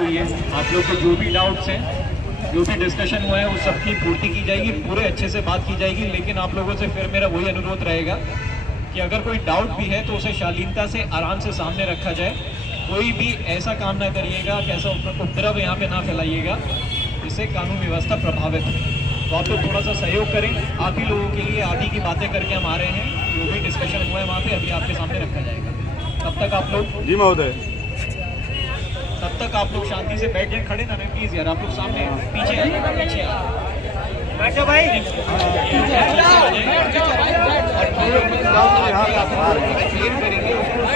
आप लोग को जो भी डाउट्स हैं, जो भी डिस्कशन हुआ है, वो सबकी पूर्ति की जाएगी, पूरे अच्छे से बात की जाएगी। लेकिन आप लोगों से फिर मेरा वही अनुरोध रहेगा कि अगर कोई डाउट भी है तो उसे शालीनता से आराम से सामने रखा जाए। कोई भी ऐसा काम ना करिएगा कि ऐसा उपद्रव यहाँ पे ना फैलाइएगा जिससे कानून व्यवस्था प्रभावित हो। तो आप लोग थोड़ा सा सहयोग करें। आप ही लोगों के लिए आदि की बातें करके हम आ रहे हैं। जो भी डिस्कशन हुआ है वहाँ पे अभी आपके सामने रखा जाएगा। तब तक आप लोग जी महोदय, तब तक आप लोग शांति से बैठ जाए। खड़े ना रहे प्लीज यार, आप लोग सामने पीछे आइए, पीछे बैठो भाई।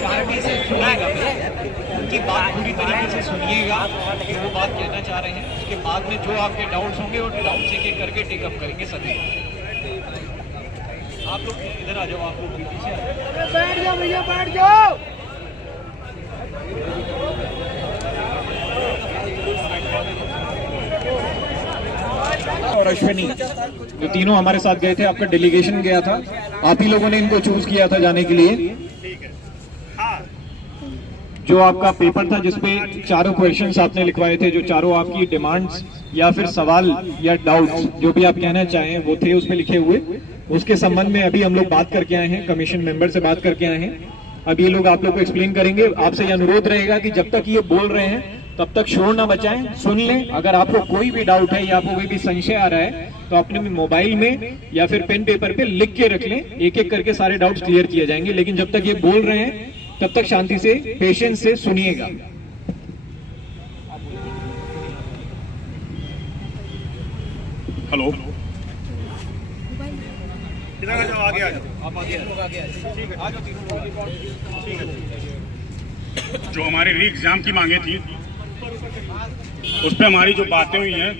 शांति से सुनिएगा, उनकी बात पूरी तरीके से सुनिएगा, वो बात कहना चाह रहे हैं। उसके बाद में जो आपके डाउट्स होंगे वो डाउट्स एक एक करके टेकअप करेंगे सभी। आप लोग इधर आ जाओ, आप लोग भी पीछे बैठ जाओ भैया, बैठ जाओ। और अश्विनी, जो तीनों हमारे साथ गए थे, आपका डेलीगेशन गया था, आप ही लोगों ने इनको चूज किया था जाने के लिए। जो आपका पेपर था जिसपे चारों क्वेश्चंस आपने लिखवाए थे, जो चारों आपकी डिमांड्स या फिर सवाल या डाउट्स जो भी आप कहना चाहें वो थे उस पे लिखे हुए, उसके संबंध में अभी हम लोग बात करके आए हैं, कमीशन मेंबर से बात करके आए हैं। अब ये लोग आप लोग को एक्सप्लेन करेंगे। आपसे ये अनुरोध रहेगा कि जब तक ये बोल रहे हैं तब तक शोर ना मचाएं, सुन लें। अगर आपको कोई भी डाउट है या आपको कोई भी संशय आ रहा है तो अपने मोबाइल में या फिर पेन पेपर पे लिख के रख लें। एक एक करके सारे डाउट्स क्लियर किए जाएंगे। लेकिन जब तक ये बोल रहे हैं तब तक शांति से, पेशेंस से सुनिएगा। हेलो, जो हमारी री एग्जाम की मांगे थी उस पर हमारी जो बातें हुई हैं,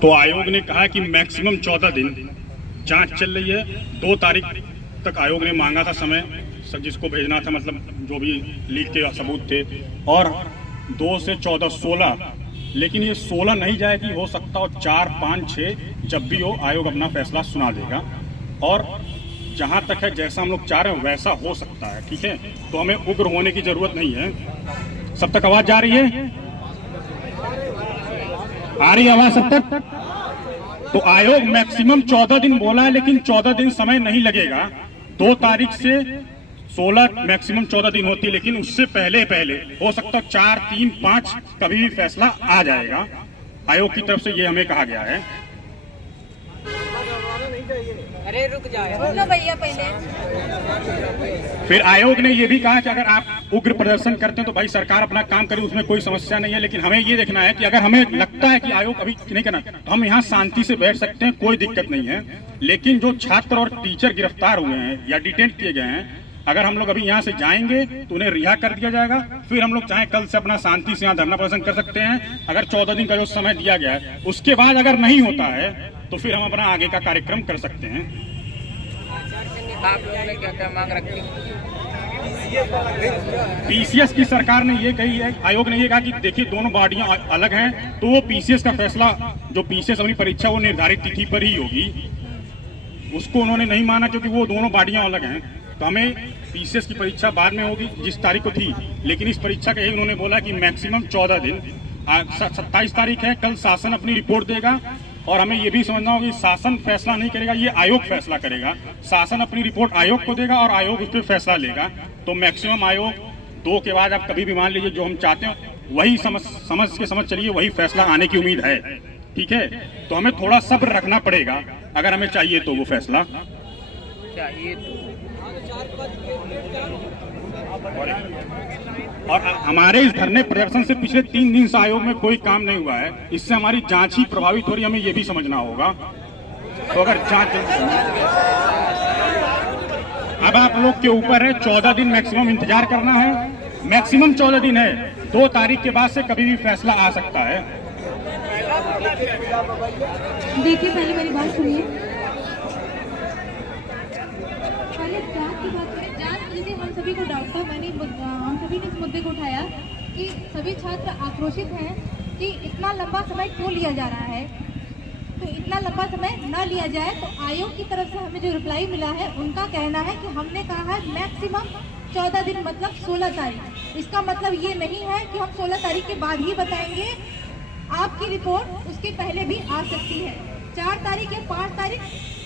तो आयोग ने कहा कि मैक्सिमम 14 दिन जांच चल रही है। 2 तारीख तक आयोग ने मांगा था समय, सब जिसको भेजना था, मतलब जो भी लीक के सबूत थे, और 2 से 14 16। लेकिन ये 16 नहीं जाएगी, हो सकता हो 4, 5, 6 जब भी हो आयोग अपना फैसला सुना देगा। और जहां तक है जैसा हम लोग चाह रहे हैं वैसा हो सकता है, ठीक है। तो हमें उग्र होने की जरूरत नहीं है। सब तक आवाज जा रही है? आ रही आवाज सब तक? तो आयोग मैक्सिमम 14 दिन बोला है, लेकिन 14 दिन समय नहीं लगेगा। 2 तारीख से 16 मैक्सिमम 14 दिन होती है, लेकिन उससे पहले हो सकता है 4, 3, 5 कभी भी फैसला आ जाएगा। आयोग की तरफ से ये हमें कहा गया है। अरे रुक जाओ भैया पहले। फिर आयोग ने ये भी कहा कि अगर आप उग्र प्रदर्शन करते हैं तो भाई सरकार अपना काम करे, उसमें कोई समस्या नहीं है। लेकिन हमें ये देखना है कि अगर हमें लगता है कि आयोग अभी नहीं करना तो हम यहाँ शांति से बैठ सकते हैं, कोई दिक्कत नहीं है। लेकिन जो छात्र और टीचर गिरफ्तार हुए हैं या डिटेन किए गए हैं, अगर हम लोग अभी यहाँ से जाएंगे तो उन्हें रिहा कर दिया जाएगा। फिर हम लोग चाहे कल से अपना शांति से यहाँ धरना प्रदर्शन कर सकते हैं। अगर 14 दिन का जो समय दिया गया है उसके बाद अगर नहीं होता है तो फिर हम अपना आगे का कार्यक्रम कर सकते हैं। आप लोगों ने क्या मांग रखी? पीसीएस की सरकार ने ये कही है, आयोग ने ये कहा कि देखिए दोनों बॉडियां अलग हैं, तो वो पीसीएस का फैसला, जो पीसीएस अपनी परीक्षा वो निर्धारित तिथि पर ही होगी, उसको उन्होंने नहीं माना क्योंकि वो दोनों बॉडियां अलग हैं। तो हमें पीसीएस की परीक्षा बाद में होगी जिस तारीख को थी, लेकिन इस परीक्षा का ही उन्होंने बोला कि मैक्सिमम 14 दिन। 27 तारीख है, कल शासन अपनी रिपोर्ट देगा। और हमें ये भी समझना होगा कि शासन फैसला नहीं करेगा, ये आयोग फैसला करेगा। शासन अपनी रिपोर्ट आयोग को देगा और आयोग उस पर फैसला लेगा। तो मैक्सिमम आयोग 2 के बाद आप कभी भी मान लीजिए जो हम चाहते हैं वही समझ चलिए, वही फैसला आने की उम्मीद है, ठीक है। तो हमें थोड़ा सब्र रखना पड़ेगा अगर हमें चाहिए तो वो फैसला चाहिए। और हमारे इस धरने प्रदर्शन से पिछले 3 दिन से आयोग में कोई काम नहीं हुआ है, इससे हमारी जांच ही प्रभावित हो रही है, हमें ये भी समझना होगा। तो अगर जांच अब आप लोग के ऊपर है, 14 दिन मैक्सिमम इंतजार करना है। मैक्सिमम 14 दिन है, 2 तारीख के बाद से कभी भी फैसला आ सकता है। देखिए पहले मेरी बात सुनिए। पहले जांच की बात करें। जांच यदि हम सभी को डाउट था, हम सभी ने इस मुद्दे को उठाया कि सभी छात्र आक्रोशित हैं कि इतना लंबा समय क्यों लिया जा रहा है। तो इतना लंबा समय न लिया जाए। तो आयोग की तरफ से हमें जो रिप्लाई मिला है, उनका कहना है कि हमने कहा है मैक्सिमम 14 दिन मतलब 16 तारीख। इसका मतलब ये नहीं है कि हम 16 तारीख के बाद ही बताएंगे। आपकी रिपोर्ट उसके पहले भी आ सकती है। 4 तारीख या 5 तारीख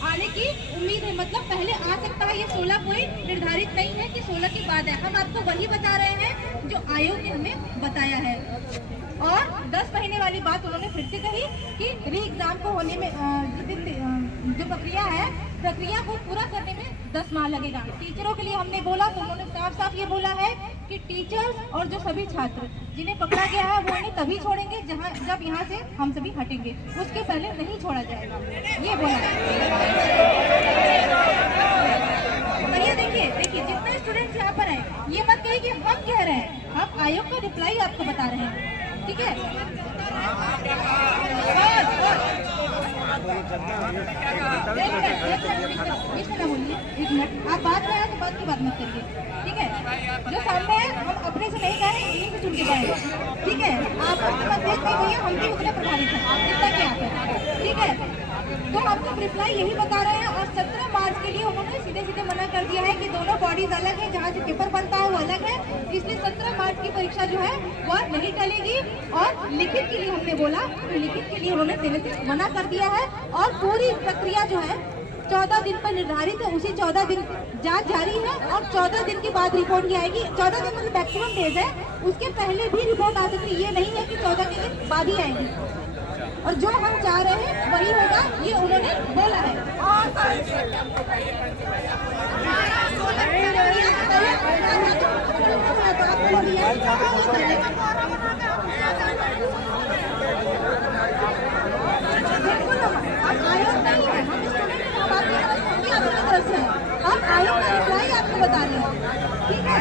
आने की उम्मीद है, मतलब पहले आ सकता है। ये 16 कोई निर्धारित नहीं है कि 16 के बाद है। हम आपको वही बता रहे हैं जो आयोग ने हमें बताया है। और 10 महीने वाली बात उन्होंने फिर से कही कि री एग्जाम को होने में जो प्रक्रिया को पूरा करने में 10 माह लगेगा। टीचरों के लिए हमने बोला तो उन्होंने साफ साफ ये बोला है कि टीचर्स और जो सभी छात्र जिन्हें पकड़ा गया है वो इन्हें तभी छोड़ेंगे जब यहाँ से हम सभी हटेंगे, उसके पहले नहीं छोड़ा जाएगा, ये बोला है। तो ये देखिए जितने स्टूडेंट्स यहाँ पर हैं, ये मत कहिए कि हम कह रहे हैं, हम आयोग का रिप्लाई आपको बता रहे हैं, ठीक है। एक मिनट, आप बात में आए तो बात की बात मत करिए, ठीक है। जो सामने है हम अपने से नहीं कह रहे, इन्हीं से चुन के जाएंगे, ठीक है। आप मत देख नहीं भैया, हम भी उतने प्रभावित हैं, आप जितना क्या है, ठीक है। तो हम तो रिप्लाई यही बता रहे हैं। और 17 मार्च के लिए उन्होंने सीधे सीधे मना कर दिया है कि दोनों बॉडीज अलग है, जहाँ से पेपर बनता है वो अलग है, इसलिए 17 मार्च की परीक्षा जो है वह नहीं टलेगी। और लिखित के लिए हमने बोला तो लिखित के लिए उन्होंने देने से मना कर दिया है। और पूरी प्रक्रिया जो है 14 दिन पर निर्धारित है, उसी 14 दिन जांच जारी है और 14 दिन के बाद रिपोर्ट ही आएगी। 14 दिन मतलब मैक्सिमम डेज है, उसके पहले भी रिपोर्ट आ सकती है, ये नहीं है कि 14 के दिन बाद ही आएगी। और जो हम चाह रहे हैं वही होगा, ये उन्होंने बोला है। हम आयोग का रिप्लाई आपको बता रहे हैं, ठीक है।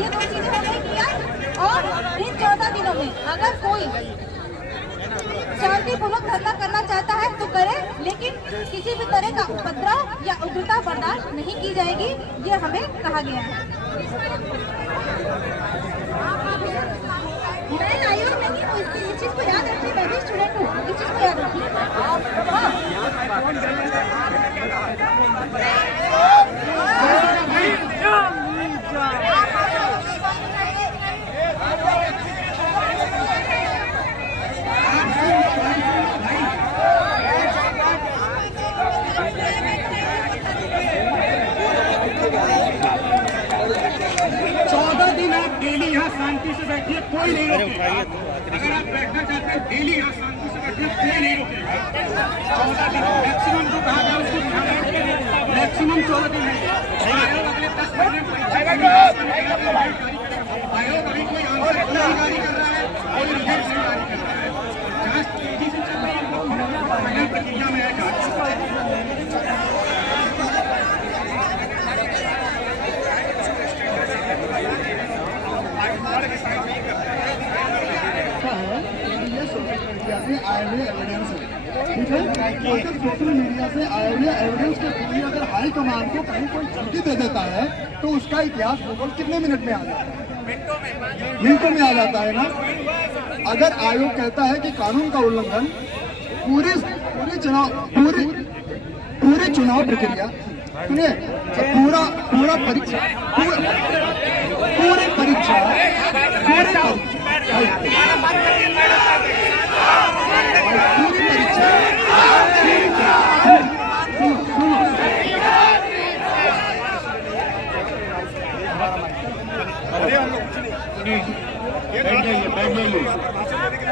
ये 2 चीजें हमने किया। और इन 14 दिनों में अगर कोई शांतिपूर्वक धरना करना चाहता है तो करे, लेकिन किसी भी तरह का उपद्रव या उग्रता बर्दाश्त नहीं की जाएगी, ये हमें कहा गया है। मैं आयोग नहीं हूँ, इस चीज को याद रखिए, मैं भी स्टूडेंट हूँ, इस चीज को याद रखिए। शांति से बैठिए, कोई नहीं रोकेगा। अगर आप बैठना चाहते हैं डेली यहाँ शांति से बैठिए, कोई नहीं रोकेगा। 14 दिन मैक्सिमम जो कहा गया उसको मैक्सिमम 14 दिन है। आयोग अगले 10 महीने आयोग अभी कोई आंसर नहीं जारी कर रहा है, कोई रिजल्ट नहीं जारी कर रहा है। जांच तेजी से चल रही है, प्रक्रिया में है जांच। आए हुए एविडेंस है, ठीक है। अगर सोशल मीडिया से आए हुए एविडेंस के थ्रू अगर हाई कमान को कहीं कोई धमकी दे देता है तो उसका इतिहास भूगोल कितने मिनट में आ जाता है? मिनटों में आ जाता है ना। अगर आयोग कहता है कि कानून का उल्लंघन पूरी चुनाव प्रक्रिया, सुनिए, पूरी परीक्षा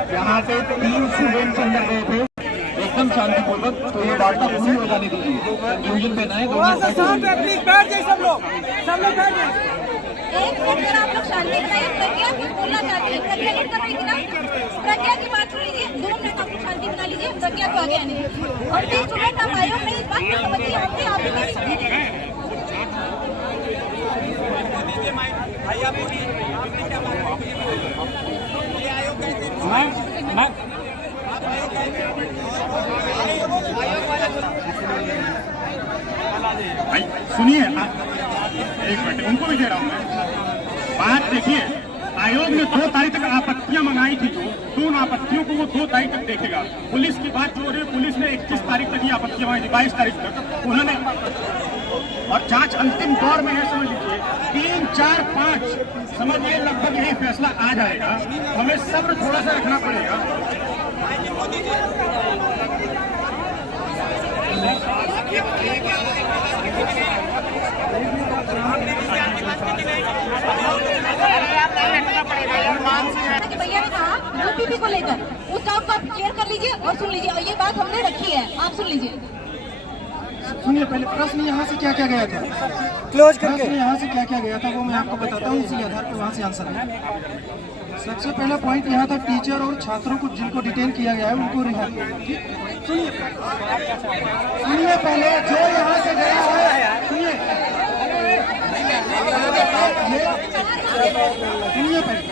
यहाँ से 3 स्टूडेंट्स अंदर गए थे एकदम शांतिपूर्वक, तो ये वार्ता पूरी हो जाने दीजिए, कंफ्यूजन में ना है। प्लीज बैठ जाइए, सब लोग बैठ जाइए। एक मिनट आप लोग शांति बनाइए। प्रज्ञा कुछ बोलना चाहती है, प्रज्ञा लेट कर रही थी ना, प्रज्ञा की बात सुन लीजिए। 2 मिनट आप लोग शांति बना लीजिए, प्रज्ञा को आगे आने दीजिए। और प्लीज स्टूडेंट आप आयोग में इस बात को समझिए, हमने आप ही सुनिए, एक मिनट उनको भी दे रहा हूँ मैं। बात देखिए, आयोग ने 2 तारीख तक आपत्तियां मंगाई थी, जो उन आपत्तियों को वो 2 तारीख तक देखेगा। पुलिस की बात जो रही, पुलिस ने 21 तारीख तक ये आपत्तियां मंगाई थी, 22 तारीख तक उन्होंने, और जांच अंतिम दौर में है, समझ लीजिए। 4-5 समझिए लगभग यही फैसला आ जाएगा। हमें सब्र थोड़ा सा रखना पड़ेगा। भैया ने कहा ओटीपी को लेकर उस डाउट को आप क्लियर कर लीजिए और सुन लीजिए, और ये बात हमने रखी है, आप सुन लीजिए। सुनिए, पहले प्रश्न यहाँ से क्या क्या गया था, क्लोज करके प्रश्न यहाँ से क्या क्या गया था वो मैं आपको बताता हूँ, उसी आधार पर वहाँ से आंसर है। सबसे पहला पॉइंट यहाँ था टीचर और छात्रों को जिनको डिटेन किया गया है उनको रिहा किया। सुनिए पहले जो यहाँ से गया है, सुनिए पहले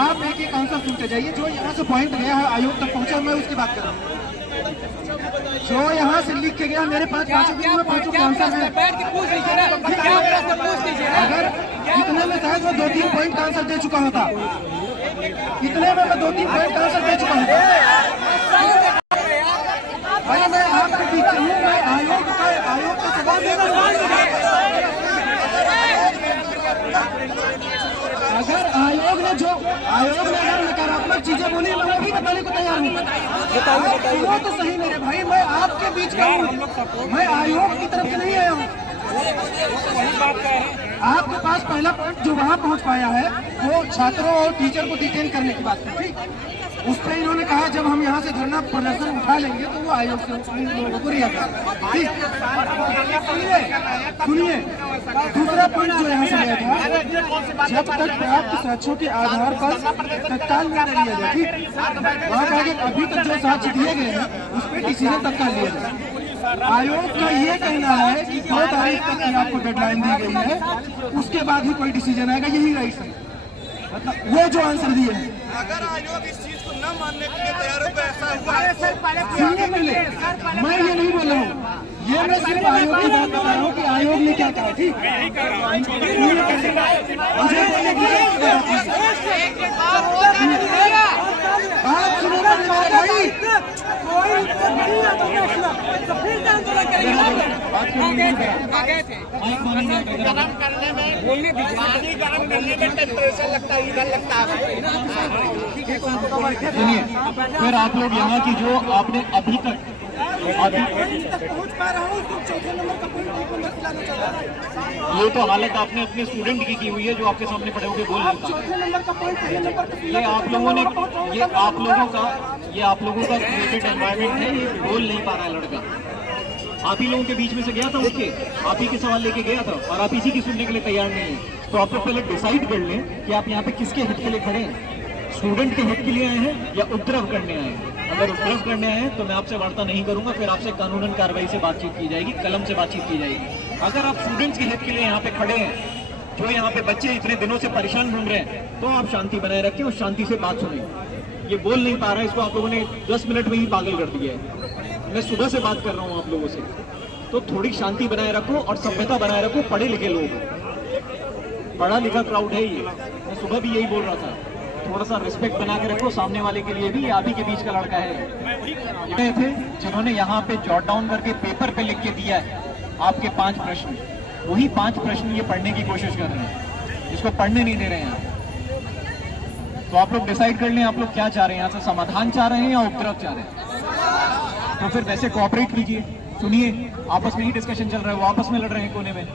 आप एक एक आंसर सुनते जाइए। जो यहाँ से पॉइंट गया है आयोग तक पहुँचा, मैं उसकी बात कर रहा हूँ। जो यहाँ से लिख के गया, मेरे पास पाँचों के आंसर है। अगर इतने में शायद मैं 2-3 पॉइंट का आंसर दे चुका होता, इतने में मैं 2-3 पॉइंट का आंसर दे चुका होता। भाई मैं आपके पीछे हूँ, मैं आयोग का सवाल दे रहा हूँ। अगर आयोग ने अगर नकारात्मक चीजें बोली, मैं भी बताने को तैयार हूँ। वो तो सही मेरे भाई, मैं आपके बीच का हूँ, मैं आयोग की तरफ से नहीं आया हूँ। आपके पास पहला पॉइंट जो वहाँ पहुँच पाया है वो छात्रों और टीचर को डिटेन करने की बात है, ठीक। उस पर इन्होंने कहा जब हम यहाँ से धरना प्रदर्शन उठा लेंगे तो वो आयोग से उन लोगों को रिहा करेंगे, ठीक। सुनिए दूसरा पॉइंट जो यहाँ से गया था, जब तक प्राप्त साक्ष्यों के आधार पर तत्काल निर्णय लिया जाए, ठीक। वहाँ कहा कि अभी तक जो साक्ष्य दिए गए हैं उस पर डिसीजन तत्काल लिया जाए। आयोग का ये कहना है कि 2 तारीख तक की आपको डेडलाइन दी गई है, उसके बाद ही कोई डिसीजन आएगा, यही राइट है। मतलब वो जो आंसर दिए हैं, अगर आयोग इस चीज को न मानने के लिए तैयार हो तो ऐसा हुआ। सुनिए पहले, मैं ये नहीं बोल रहा हूँ, ये मैं सिर्फ आयोग की बात बता रहा हूँ कि आयोग ने क्या कहा, ठीक। मुझे बोलने की बात सुनो भाई, सुनिए, फिर आप लोग यहाँ की जो आपने अभी तक ये तो हालत आपने अपने स्टूडेंट की हुई है जो आपके सामने खड़े होकर बोल रहे हैं। ये आप लोगों का क्रिएटेड एनवायरनमेंट है, ये बोल नहीं पा रहा है लड़का। आप ही लोगों के बीच में से गया था, उसके आप ही के सवाल लेके गया था और आप इसी की सुनने के लिए तैयार नहीं है। तो आप लोग पहले डिसाइड कर लें कि आप यहाँ पे किसके हित के लिए खड़े हैं, स्टूडेंट के हित के लिए आए हैं या उपद्रव करने आए हैं। अगर उपद्रव करने आए हैं तो मैं आपसे वार्ता नहीं करूंगा, फिर आपसे कानूनन कार्रवाई से बातचीत की जाएगी, कलम से बातचीत की जाएगी। अगर आप स्टूडेंट्स के हित के लिए यहाँ पे खड़े हैं, जो यहाँ पे बच्चे इतने दिनों से परेशान घूम रहे हैं, तो आप शांति बनाए रखें और शांति से बात सुनें। ये बोल नहीं पा रहा है, इसको आप लोगों ने 10 मिनट में ही पागल कर दिया है। मैं सुबह से बात कर रहा हूँ आप लोगों से, तो थोड़ी शांति बनाए रखो और सभ्यता बनाए रखो। पढ़े लिखे लोग, पढ़ा लिखा क्राउड है ये, मैं सुबह भी यही बोल रहा था, थोड़ा सा रिस्पेक्ट बना के रखो सामने वाले के लिए भी। आप ही के बीच का लड़का है। ये थे जिन्होंने यहाँ पे जॉट डाउन करके पेपर पे लिख के दिया है आपके 5 प्रश्न, वही 5 प्रश्न ये पढ़ने की कोशिश कर रहे हैं, इसको पढ़ने नहीं दे रहे हैं। तो आप लोग डिसाइड कर लें आप लोग क्या चाह रहे हैं, यहाँ से समाधान चाह रहे हैं या उपद्रव चाह रहे हैं। तो फिर वैसे कोऑपरेट कीजिए, सुनिए, आपस में ही डिस्कशन चल रहा है, वो आपस में लड़ रहे हैं कोने में।